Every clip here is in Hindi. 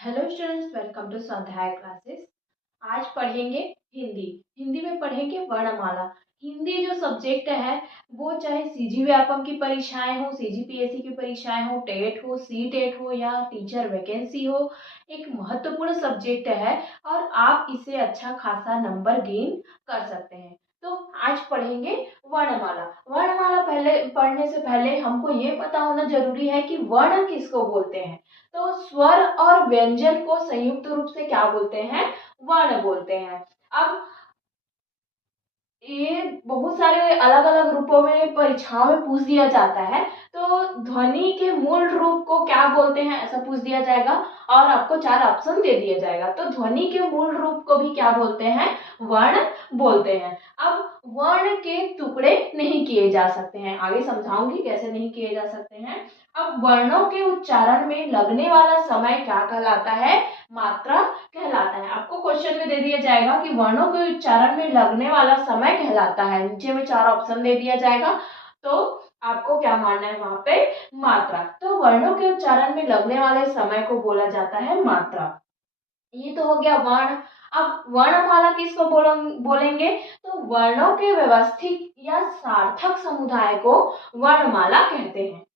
हेलो स्टूडेंट्स, वेलकम टू स्वाध्याय क्लासेस। आज पढ़ेंगे हिंदी। हिंदी में पढ़ेंगे वर्णमाला। हिंदी जो सब्जेक्ट है वो चाहे सीजी व्यापम की परीक्षाएं हो, सीजीपीएससी की परीक्षाएं हो, टेट हो, सी टेट हो या टीचर वैकेंसी हो, एक महत्वपूर्ण सब्जेक्ट है और आप इसे अच्छा खासा नंबर गेन कर सकते हैं। तो आज पढ़ेंगे वर्णमाला। वर्णमाला पहले पढ़ने से पहले हमको ये पता होना जरूरी है कि वर्ण किसको बोलते हैं। तो स्वर और व्यंजन को संयुक्त रूप से क्या बोलते हैं? वर्ण बोलते हैं। अब ये बहुत सारे अलग अलग रूपों में परीक्षाओं में पूछ दिया जाता है। तो ध्वनि के मूल रूप को क्या बोलते हैं ऐसा पूछ दिया जाएगा और आपको 4 ऑप्शन दे दिया जाएगा। तो ध्वनि के मूल रूप को भी क्या बोलते हैं? वर्ण बोलते हैं। अब वर्ण के टुकड़े नहीं किए जा सकते हैं, आगे समझाऊंगी कैसे नहीं किए जा सकते हैं। अब वर्णों के उच्चारण में लगने वाला समय क्या कहलाता है? मात्रा कहलाता है। आपको क्वेश्चन में दे दिया जाएगा कि वर्णों के उच्चारण में लगने वाला समय कहलाता है। नीचे में 4 ऑप्शन दे दिया जाएगा, तो आपको क्या मानना है वहां पे? मात्रा। तो वर्णों के उच्चारण में लगने वाले समय को बोला जाता है मात्रा। ये तो हो गया वर्ण। अब वर्णमाला किसको बोलेंगे? तो वर्णों के व्यवस्थित या सार्थक समुदाय को वर्णमाला कहते हैं।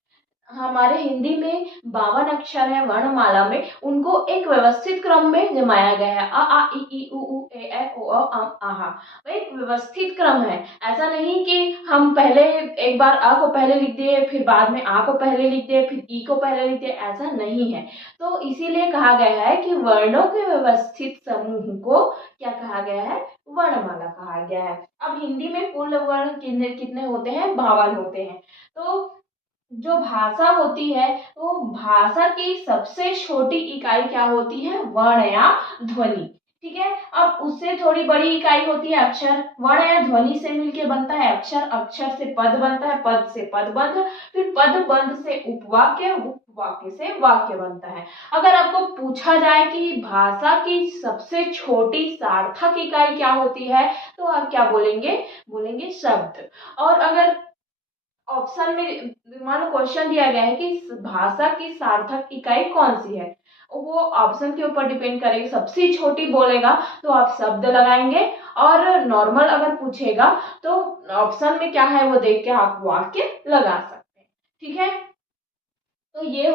हमारे हिंदी में 52 अक्षर है वर्णमाला में, उनको एक व्यवस्थित क्रम में जमाया गया है। अ आ इ ई उ ऊ ए ऐ ओ औ अम आहा। एक व्यवस्थित क्रम है। ऐसा नहीं कि हम पहले एक बार अ को पहले लिख दिए, फिर बाद में आ को पहले लिख दिए, फिर ई को पहले लिख दिए, ऐसा नहीं है। तो इसीलिए कहा गया है कि वर्णों के व्यवस्थित समूह को क्या कहा गया है? वर्णमाला कहा गया है। अब हिंदी में कुल वर्ण कितने कितने होते हैं? 52 होते हैं। तो जो भाषा होती है वो भाषा की सबसे छोटी इकाई क्या होती है? वर्ण या ध्वनि। ठीक है। अब उससे थोड़ी बड़ी इकाई होती है अक्षर। वर्ण या ध्वनि से मिलके बनता है अक्षर, अक्षर से पद बनता है, पद से पदबंध, फिर पदबंध से उपवाक्य, उपवाक्य से वाक्य बनता है। अगर आपको पूछा जाए कि भाषा की सबसे छोटी सार्थक इकाई क्या होती है, तो आप क्या बोलेंगे? बोलेंगे शब्द। और अगर ऑप्शन में मान लो क्वेश्चन दिया गया है कि भाषा की सार्थक इकाई कौन सी है, वो ऑप्शन के ऊपर डिपेंड करेगी। सबसे छोटी बोलेगा तो आप शब्द लगाएंगे, और नॉर्मल अगर पूछेगा तो ऑप्शन में क्या है वो देख के आप वाक्य लगा सकते हैं। ठीक है। तो ये